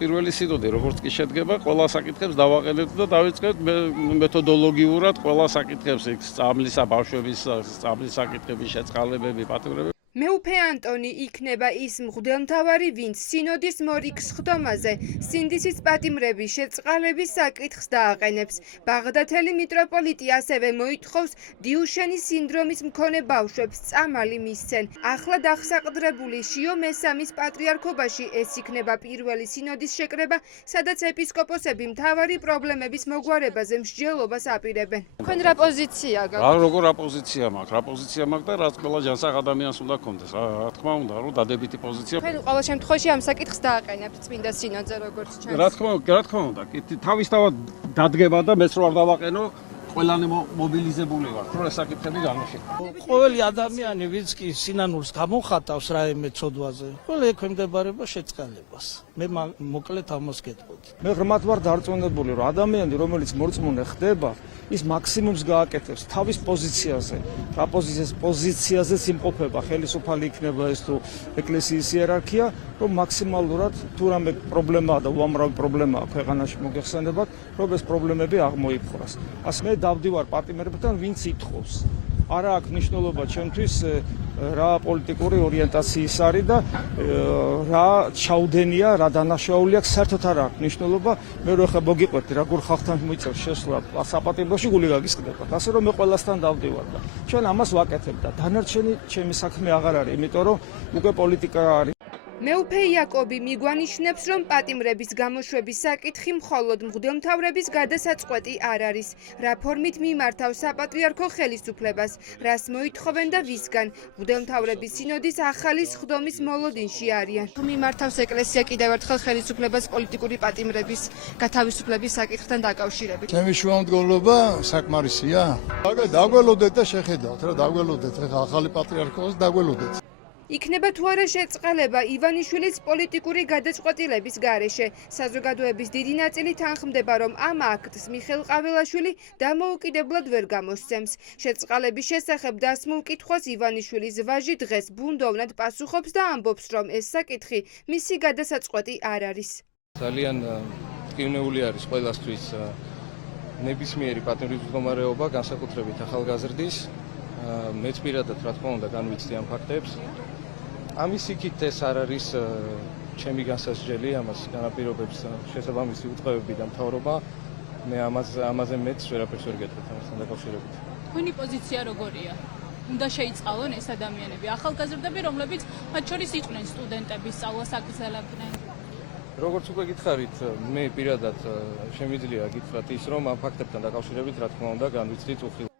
პირველი სინოდი როგორც კი შედგება, ყველა საკითხებს დავაყენებთ და დავიწყებთ მეთოდოლოგიურად ყველა საკითხებს, სწავლისა, ბავშვების სწავლის საკითხების შეწყალებები, პატიმრები. მეუფე ანტონი იქნება ის მღვდელმთავარი, ვინც სინოდის მორიგს ხდომაზე სინდისის პატიმრების შეწყალების საკითხს დააყენებს. ბაღდათელი მიტროპოლიტი ასევე მოითხოვს დიუშენის სინდრომის მქონე ბავშვებს წამალი მისცენ. ახლად აღსაყდრებული შიო მესამის პატრიარქობაში ეს იქნება პირველი სინოდის შეკრება, სადაც ეპისკოპოსები მთავარი პრობლემების მოგვარებაზე მსჯელობას აპირებენ. თქვენ რა პოზიცია გაქვთ? როგორ რა პოზიცია მაქვს და რაც ყველა ჯანსაღ ადამიანს უნდა რა თქმა უნდა, რომ დადებითი პოზიცია. თქვენ ყოველ შემთხვევაში ამ საკითხს დააყენებთ წმინდა სინოდზე როგორც ჩანს. რა თქმა უნდა, თავისთავად დადგება და მეც რო არ დავაყენო, ყველანი მობილიზებული ვართ, რომ ეს საკითხები განვიხილოთ. ყოველი ადამიანი, ვინც კი სინანულს გამოხატავს რაიმე ცოდვაზე, ყველა ექვემდებარება შეწყალებას. მე მოკლედ ამას გეტყობთ. მე ღრმად ვარ დარწმუნებული, რომ ადამიანი, რომელიც მორწმუნე ხდება, ის მაქსიმუმს გააკეთებს თავის პოზიციაზე. რა პოზიციაზეც იმყოფება, ხელისუფალი იქნება ეს თუ ეკლესიის იერარქია, რომ მაქსიმალურად თუ რამე პრობლემაა და უამრავი პრობლემაა ქვეყანაში მოგეხსენებათ, რომ ეს პრობლემები აღმოიფხვრას. ასე მე დავდივარ პატიმრებთან, ვინც ითხოვს. არა აქვს მნიშვნელობა ჩემთვის რა პოლიტიკური ორიენტაციის არის და რა ჩაუდენია, რა დანაშაული აქვს, საერთოდ არ აქვს მნიშვნელობა. მე რო ხა მოგიყვეთ, როგორ ხალხთან მოიწევს შესვლა საპატიმროში გული გაგისკდებათ. ასე რომ მე ყველასთან დავდივარ და ჩვენ ამას ვაკეთებ და დანარჩენი ჩემი საქმე აღარ არის, იმიტომ რომ უკვე პოლიტიკა არის. მეუფე იაკობი მიგვანიშნებს, რომ პატიმრების გამოშვების საკითხი მხოლოდ მღვდელმთავრების გადასაწყვეტი არ არის. რა ფორმით მიმართავს საპატრიარქო ხელისუფლებას, რას მოითხოვენ და ვისგან. მღვდელმთავრების სინოდის ახალი სხდომის მოლოდინში არიან. მიმართავს ეკლესია კიდევ ერთხელ ხელისუფლებას პოლიტიკური პატიმრების გათავისუფლების საკითხთან დაკავშირებით. ჩემი შუამდგომლობა საკმარისია. დაგველოდეთ და შეხედავთ რა, დაგველოდეთ ხა ახალი პატრიარქოს დაგველოდეთ. იქნება თუ არა შეწყალება ივანიშვილის პოლიტიკური გადაწყვეტილების გარეშე. საზოგადოების დიდი ნაწილი თანხმდება, რომ ამ აქტს მიხეილ ყაველაშვილი დამოუკიდებლად ვერ გამოსცემს. შეწყალების შესახებ დასმულ კითხვას ივანიშვილის ვაჟი დღეს ბუნდოვნად პასუხობს და ამბობს, რომ ეს საკითხი მისი გადასაწყვეტი არ არის. ძალიან ტკივნეული არის ყველასთვის ნებისმიერი პატიმრის მდგომარეობა, განსაკუთრებით ახალგაზრდის. მეც პირადად რა თქმა უნდა განვიცდი ამ ფაქტებს. ამის იქით ეს არ არის ჩემი განსაზღვრელი, ამას განაპირობებს შესაბამისი უწყებები და მთავრობა. მე ამაზე მეც ვერაფერს ვერ გეტყვით ამასთან დაკავშირებით. თქვენი პოზიცია როგორია? უნდა შეიწყალონ ეს ადამიანები, ახალგაზრდები, რომლებიც მათ შორის იყვნენ სტუდენტები, სწავლას აგრძელებდნენ. როგორც უკვე გითხარით, მე პირადად შემიძლია გითხრათ ის, რომ ამ ფაქტებთან დაკავშირებით რა თქმა უნდა განვიცდით უხილავ.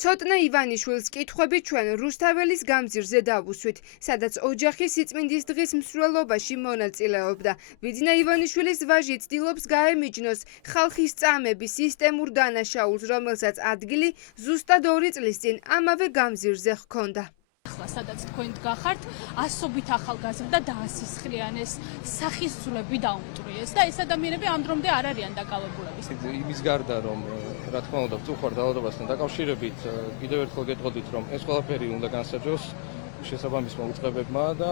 ცოტნა ივანიშვილს კითხვები ჩვენ რუსთაველის გამზირზე დავუსვით, სადაც ოჯახი სიწმინდის დღის მსვლელობაში მონაწილეობდა. ბიძინა ივანიშვილის ვაჟი ცდილობს გაემიჯნოს ხალხის წამების სისტემურ დანაშაულს, რომელსაც ადგილი ზუსტად 2 წლის წინ ამავე გამზირზე ჰქონდა. ახლა სადაც თქვენ დგახართ, ასობით ახალგაზრდა დაასისხლიანეს, სახის ძვლები დაუმტვრიეს და ეს ადამიანები ამ დრომდე არ არიან დაკავებულების. იმის გარდა რომ რა თქმა უნდა ვწუხარ დაავადებასთან დაკავშირებით კიდევ ერთხელ გეტყოდით რომ ეს ყველაფერი უნდა განსაჯოს შესაბამისმა უწყებებმა და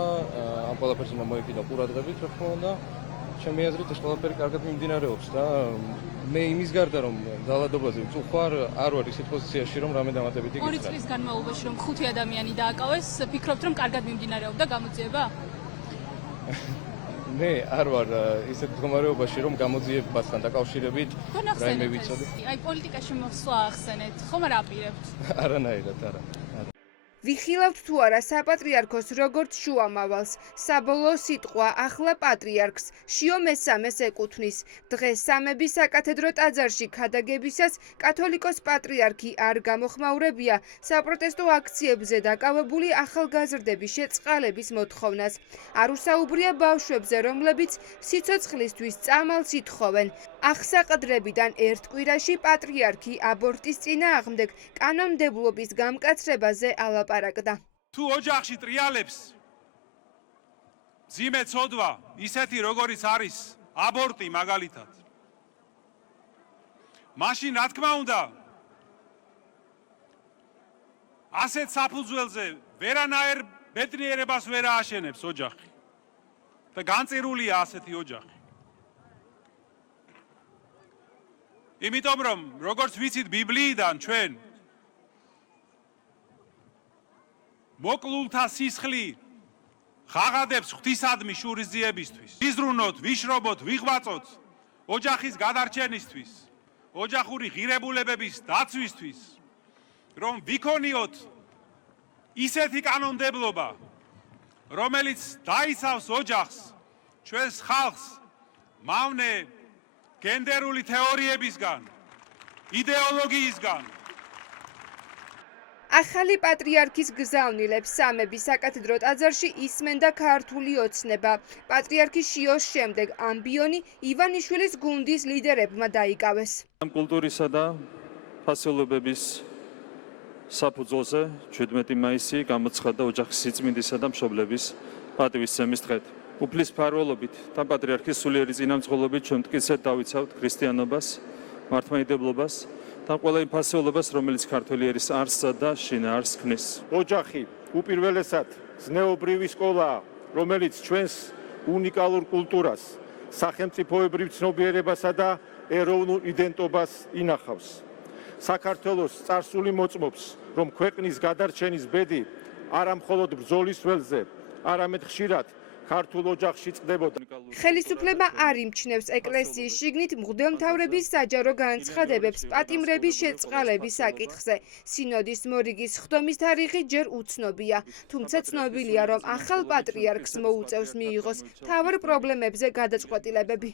ამ ყველაფერს უნდა მოეკიდო ყურადღებით რა თქმა უნდა. ჩემი აზრით ეს ყველაფერი კარგად მიმდინარეობს და მე იმის გარდა რომ დაავადებაზე ვწუხარ არ ვარ ისეთ პოზიციაში რომ რამე დამატებითი გითხრათ. 2 წლის განმავლობაში რომ 5 ადამიანი დააკავეს, ფიქრობთ რომ კარგად მიმდინარეობდა გამოძიება? მე არ ვარ ისეთ მდგომარეობაში რომ გამოძიებასთან დაკავშირებით რაიმე ვიცოდი. აი პოლიტიკაში მოსვლა ახსენეთ, ხომ არ აპირებთ? არანაირად არა. ვიხილავთ თუ არა საპატრიარქოს როგორც შუამავალს. საბოლოო სიტყვა ახლა პატრიარქს შიო მესამეს ეკუთვნის. დღეს სამების საკათედრო ტაძარში ქადაგებისას კათოლიკოს პატრიარქი არ გამოხმაურებია საპროტესტო აქციებზე დაკავებული ახალგაზრდების შეწყალების მოთხოვნას. არ უსაუბრია ბავშვებზე, რომლებიც სიცოცხლისთვის წამალს ითხოვენ. აღსაყდრებიდან ერთ კვირაში პატრიარქი აბორტის წინააღმდეგ კანონმდებლობის გამკაცრებაზე ალაპარაკდა. თუ ოჯახში ტრიალებს მძიმე ცოდვა, ისეთი როგორიც არის აბორტი მაგალითად. მაშინ რა თქმა უნდა ასეთ საფუძველზე ვერანაირ ბედნიერებას ვერ ააშენებს ოჯახი. და განწირულია ასეთი ოჯახი. იმიტომ რომ როგორც ვიცით ბიბლიიდან ჩვენ მოკლულთა სისხლი ხაღადებს ღვთისადმი შურისძიებისთვის. ვიზრუნოთ, ვიშრობოთ, ვიღვაწოთ ოჯახის გადარჩენისთვის, ოჯახური ღირებულებების დაცვისთვის, რომ ვიქონიოთ ისეთი კანონმდებლობა, რომელიც დაიცავს ოჯახს, ჩვენს ხალხს მავნე გენდერული თეორიებისგან, იდეოლოგიისგან. ახალი პატრიარქის გზავნილებს სამების საკათედრო ტაძარში ისმენდა ქართული ოცნება. პატრიარქი შიოს შემდეგ ამბიონი ივანიშვილის გუნდის ლიდერებმა დაიკავეს. კულტურისა და ფასეულობების საფუძველზე 17 მაისი გამოცხადდა ოჯახის სიწმინდისა და მშობლების პატივისცემის დღედ. უფლის მფარველობით და პატრიარქის სულიერი წინამძღოლობით ჩვენ მტკიცედ დავიცავთ ქრისტიანობას, მართლმადიდებლობას და ყველა იმ ფასეულობას, რომელიც ქართველი ერის არსსა და შინაარსს ქმნის. ოჯახი უპირველესად ზნეობრივი სკოლაა, რომელიც ჩვენს უნიკალურ კულტურას, სახელმწიფოებრივ ცნობიერებასა და ეროვნულ იდენტობას ინახავს. საქართველოს წარსული მოწმობს, რომ ქვეყნის გადარჩენის ბედი არა მხოლოდ ბრძოლის ველზე, არამედ ხშირად ქართულ ოჯახში წყდებოდა. ხელისუფლება არ იმჩნევს ეკლესიის შიგნით მღვდელმთავრების საჯარო განცხადებებს პატიმრების შეწყალების საკითხზე. სინოდის მორიგის ხდომის თარიღი ჯერ უცნობია, თუმცა ცნობილია, რომ ახალ პატრიარქს მოუწევს მიიღოს მთავარ პრობლემებზე გადაწყვეტილებები.